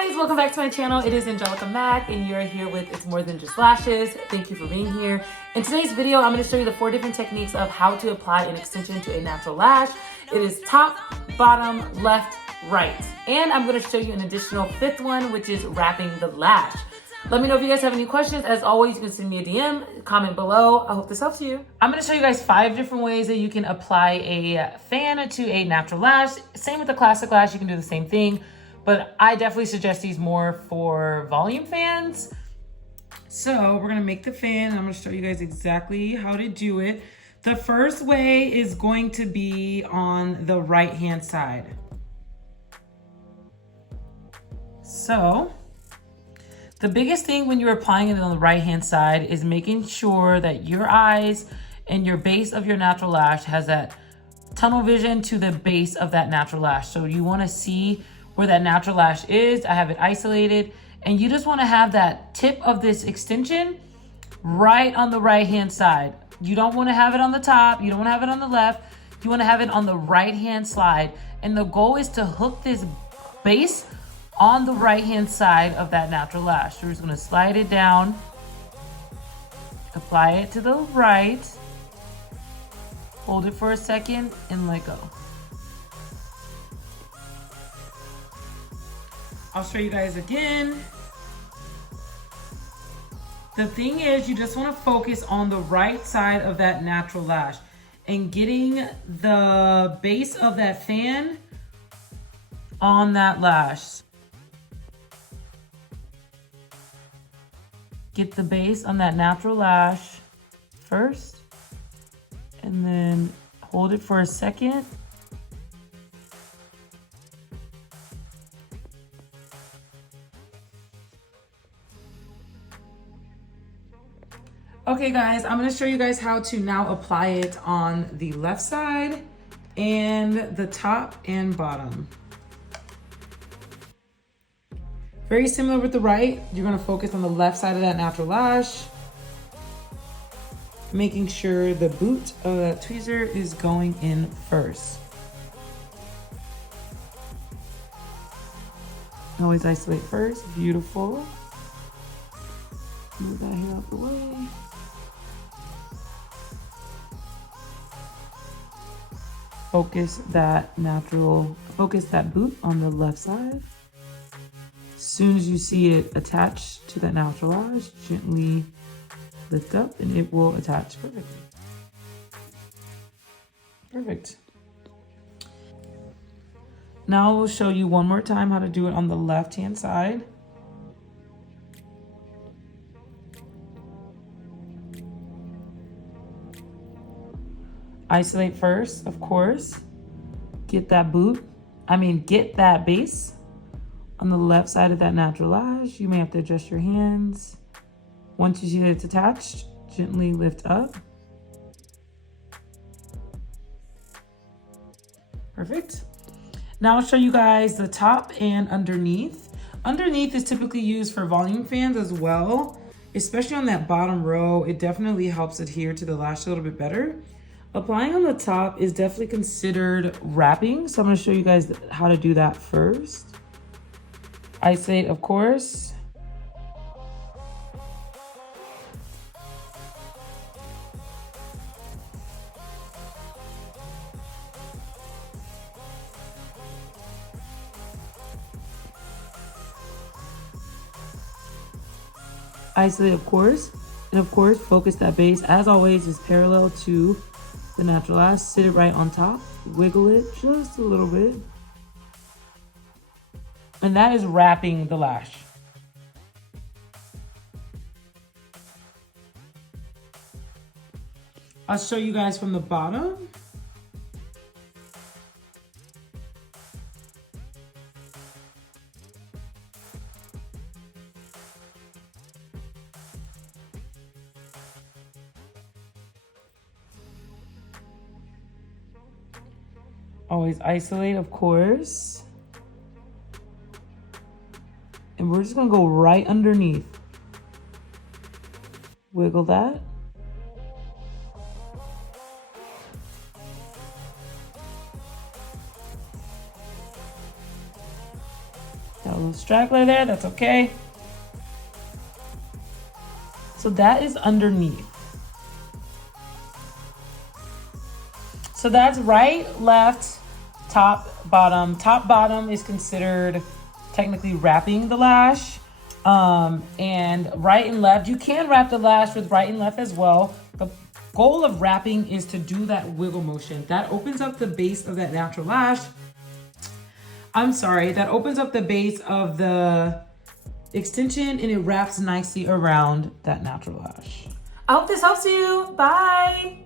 guys, welcome back to my channel. It is Angelica Mac and you're here with It's More Than Just Lashes. Thank you for being here. In today's video, I'm going to show you the 4 different techniques of how to apply an extension to a natural lash. It is top, bottom, left, right. And I'm going to show you an additional 5th one, which is wrapping the lash. Let me know if you guys have any questions. As always, you can send me a DM, comment below. I hope this helps you. I'm going to show you guys 5 different ways that you can apply a fan to a natural lash. Same with the classic lash, you can do the same thing. But I definitely suggest these more for volume fans. So we're gonna make the fan. I'm gonna show you guys exactly how to do it. The first way is going to be on the right-hand side. So the biggest thing when you're applying it on the right-hand side is making sure that your eyes and your base of your natural lash has that tunnel vision to the base of that natural lash. So you wanna see where that natural lash is. I have it isolated, and you just want to have that tip of this extension right on the right hand side. You don't want to have it on the top, you don't want to have it on the left, you want to have it on the right hand side, and the goal is to hook this base on the right hand side of that natural lash. So we're just going to slide it down, apply it to the right, hold it for a second, and let go. I'll show you guys again. The thing is, you just want to focus on the right side of that natural lash and getting the base of that fan on that lash. Get the base on that natural lash first, and then hold it for a second. Okay guys, I'm gonna show you guys how to now apply it on the left side and the top and bottom. Very similar with the right. You're gonna focus on the left side of that natural lash, making sure the boot of that tweezer is going in first. Always isolate first, beautiful. Move that hair out the way. Focus that boot on the left side. As soon as you see it attached to that natural lash, gently lift up and it will attach perfectly. Perfect. Now I will show you one more time how to do it on the left-hand side. Isolate first, of course. Get that base on the left side of that natural lash. You may have to adjust your hands. Once you see that it's attached, gently lift up. Perfect. Now I'll show you guys the top and underneath. Underneath is typically used for volume fans as well, especially on that bottom row. It definitely helps adhere to the lash a little bit better. Applying on the top is definitely considered wrapping, so I'm going to show you guys how to do that first. Isolate, of course. Isolate, of course. And of course, focus that base, as always, is parallel to the natural lash. Sit it right on top, wiggle it just a little bit. And that is wrapping the lash. I'll show you guys from the bottom. Always isolate, of course. And we're just gonna go right underneath. Wiggle that. straggler there, that's okay. So that is underneath. So that's right, left, top, bottom. Top, bottom is considered technically wrapping the lash. And right and left, you can wrap the lash with right and left as well. The goal of wrapping is to do that wiggle motion. That opens up the base of that natural lash. That opens up the base of the extension and it wraps nicely around that natural lash. I hope this helps you. Bye.